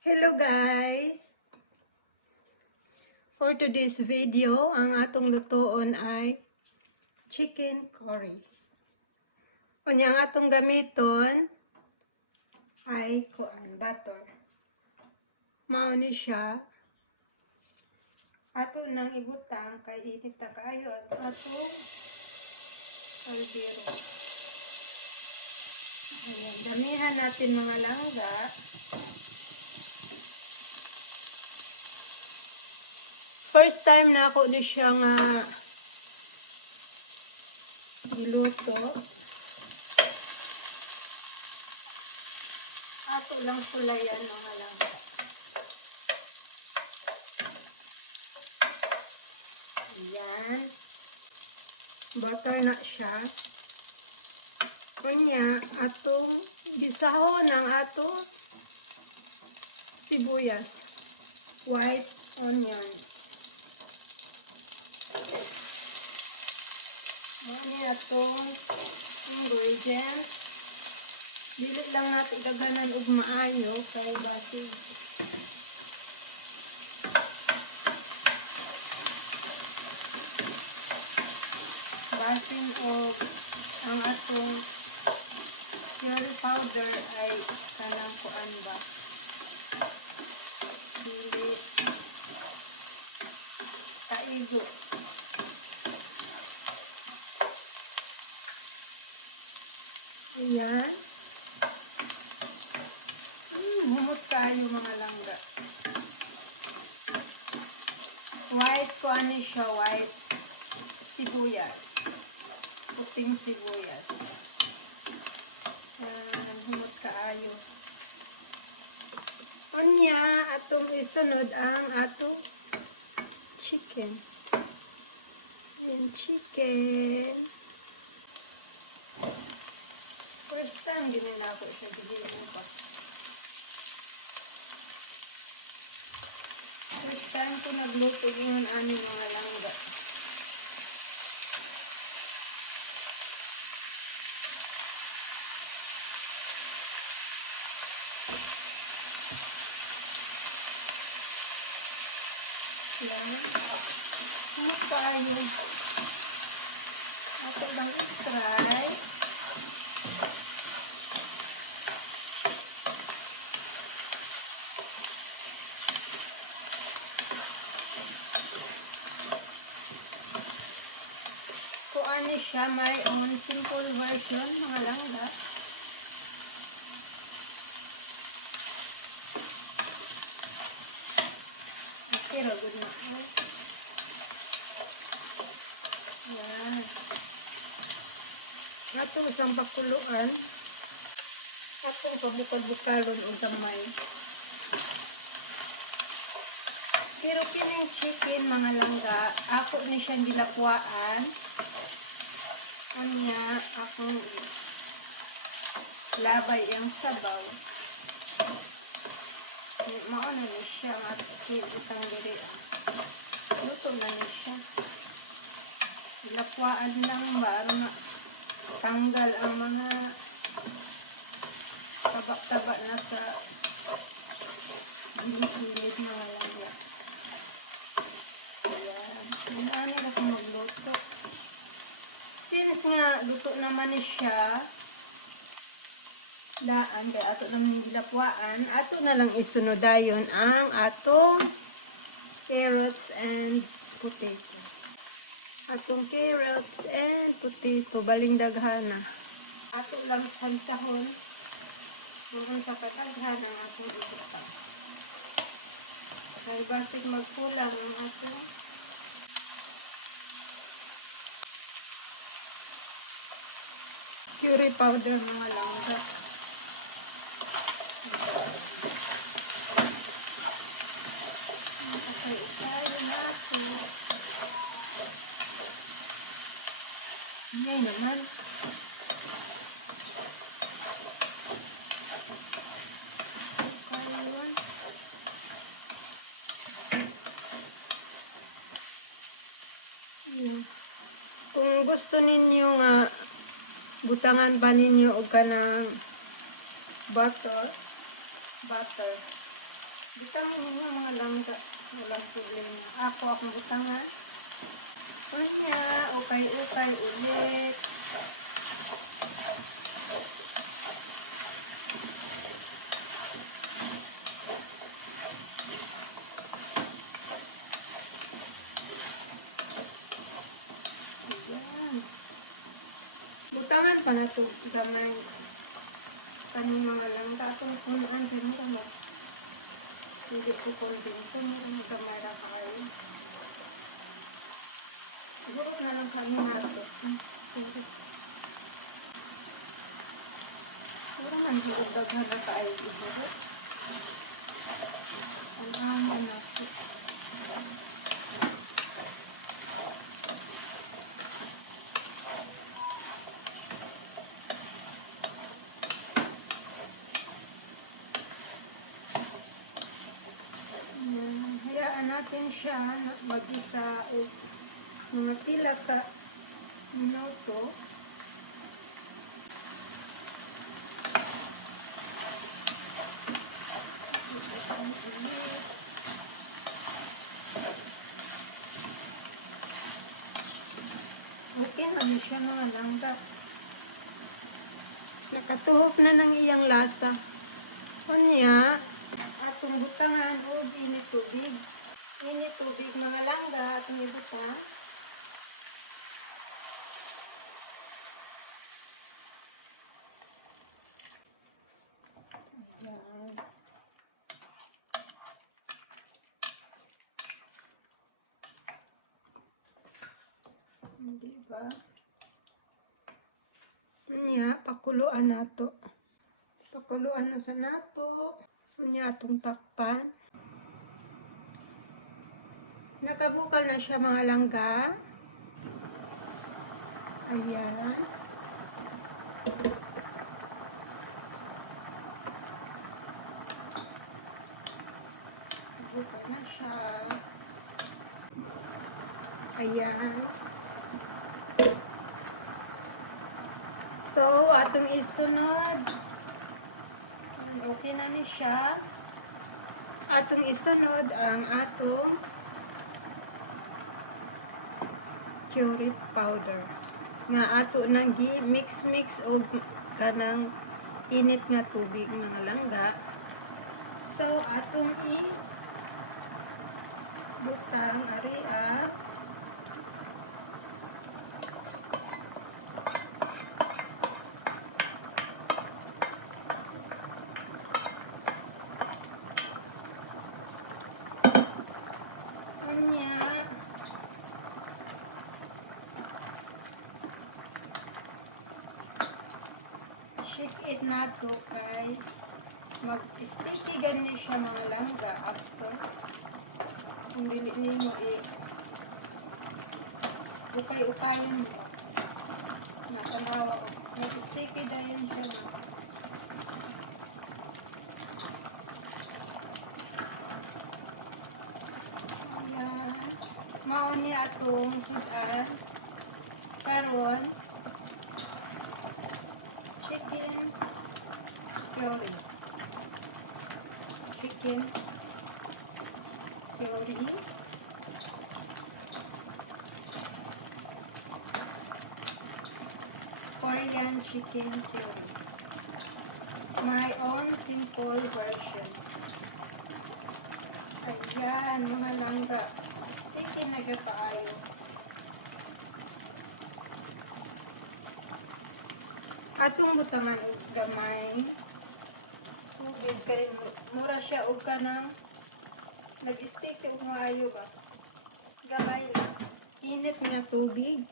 Hello guys! For today's video, ang atong lutoon ay chicken curry. O ang atong gamiton ay butter. Mao ni siya. Ato nang ibutang kay init na kaayo at atong kaldero. Ayan, damihan natin mga langga. First time na ako ni siya nga giluto. Ato lang sulayan mga langga. Ayan. Butter na siya. Kanya, atong gisahon ng atong sibuyas. White onion. Ano atong ingredients. Dili lang natin daganan og maayo kay basig. Basin og ang atong curry powder ay kanang kuan ba. Dili kaigo. Ayan. Humot kayo mga langga. White ko ano siya, white sibuyas. Puting sibuyas. Humot kaayo. Unya, atong isunod ang atong chicken. And chicken. First time ginin ako siya ginin pa. First time ko nagluto yung aming mga langga. Yan. Humot kayo. Ako lang i-try. Kung ano siya, may simple version, mga langga. Okay, good na. Yan. Atong isang pakuluan. Atong pabukal-bukalon o gamay. Pero kining chicken, mga langga, ako ni siyang dilakwaan. Kanya, akong labay ang sabaw. Mauna ni siya nga itang diri. Luto na ni siya. Dilakwaan lang ba? Aron na tanggal ang mga taba-taba na sa gilid-gilid mga langga. Ayan. Ano na kung magluto. Since nga luto naman ni siya, daan kay ato naman gilakwaan, ato na lang isunodayon ang atong carrots and potato. Atong carrots and potato, baling daghana. Ato lang sansahon kung sa kataghan ang atong isupan. Kaya basig magkulang ang atong curry powder mga langga. Isayin natin. Ngayon naman. Ayun. Kung gusto ninyo nga butangan pa ninyo o kanang butter. Butangin ninyo mga langga. Walang problema. Ako akong butangan. Kanya, ukay-ukay ulit. Ayan. Butangan pa na ito. Gamay. Kanong mga langga. Atong punaan sa mga mo. Hindi ko kumbinto. Mga gamay na kayo. Siguro na lang kami nato. Siguro man siguro daghan na kayo. Siguro. Ang ama nato. Hayaan natin siya na mag-isa o mga pila ka minuto. Okay na siya mga langga. Nakatuhop na ng iyang lasa. Kunya, atong butangan o init tubig. Init tubig mga langga atong ibutang. Ayan. Hindi ba? Kunya, pakuluan nato. Pakuluan na sa nato. Kunya, atong takpan. Nakabukal na siya mga langga. Ayan. Bukal na siya. Ayan. So, atong isunod. Okay na ni siya. Atong isunod ang atong curry powder. Nga ato nang gi-mix-mix og kanang init nga tubig mga langga. So, atong butang aria. Kanya shake it nato kay mag-sticky ganyan siya mga langga after kung dili ninyo ukay-ukayan mo natanawa o mag-sticky dayon siya yan mao ni atong sudan karon chicken curry Korean chicken curry. My own simple version. Ayan, mga langga. Sticky na kaayo. Atong butangan og gamay. Tubig kay mura siya og kanang nag-stick og maayo ba. Gamay lang. Init nga tubig.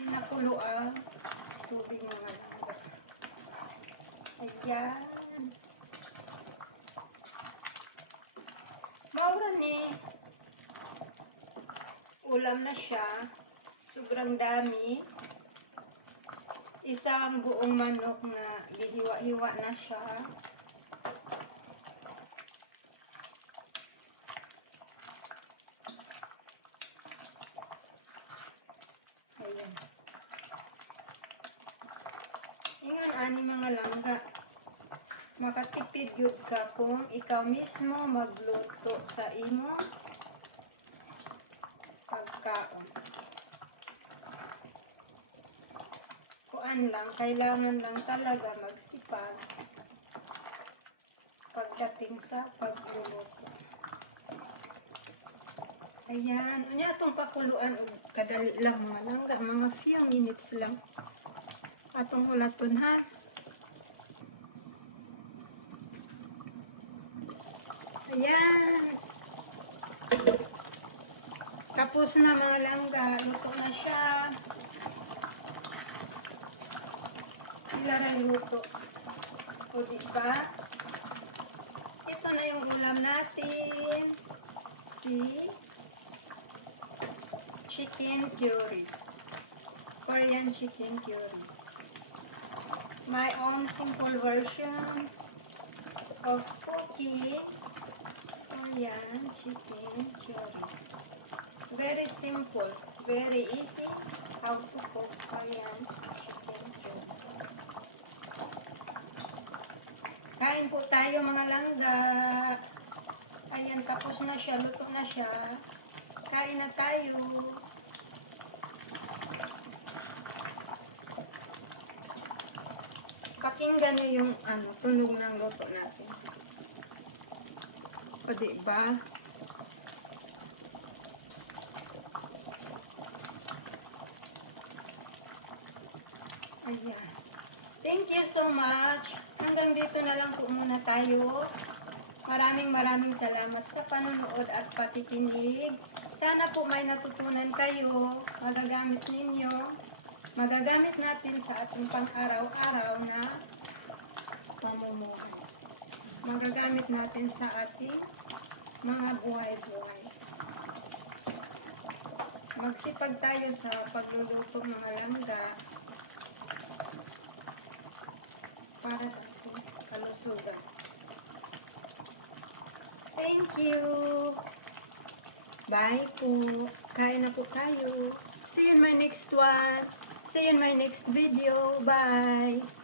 Pinakuluan tubig mga langga. Ayan. Maura ni ulam na siya. Sobrang dami. Isang buong manok na gihiwa-hiwa na siya. Ayan. Ingon ani mga langga. makatipid yun ka kung ikaw mismo magluto sa imo pagkaon. Kuan lang, kailangan lang talaga magsipag pagdating sa pagluluto. Ayan, unya atong pakuluan og kadali lang mga langga, mga few minutes lang. Atong hulaton ha. Ayan. Tapos na mga langga, luto na siya. Ilaray luto. O diba? Ito na yung ulam natin. Si chicken curry. Korean chicken curry. My own simple version of cooking Korean chicken curry. Very simple, very easy how to cook Korean chicken curry. Kain po tayo mga langga. Ayan, tapos na siya, luto na siya. Kain na tayo. Pakinggan niyo yung tunog ng luto natin. O diba? Ayan. Thank you so much. Hanggang dito na lang po muna tayo. Maraming salamat sa panonood at pakikinig. Sana po may natutunan kayo. Magagamit ninyo. Magagamit natin sa ating pang-araw-araw na pamumuhay. Magagamit natin sa ating mga buhay-buhay. Magsipag tayo sa pagluluto mga langga para sa ating kalusugan. Thank you! Bye po! Kain na po tayo! See you in my next one! See you in my next video! Bye!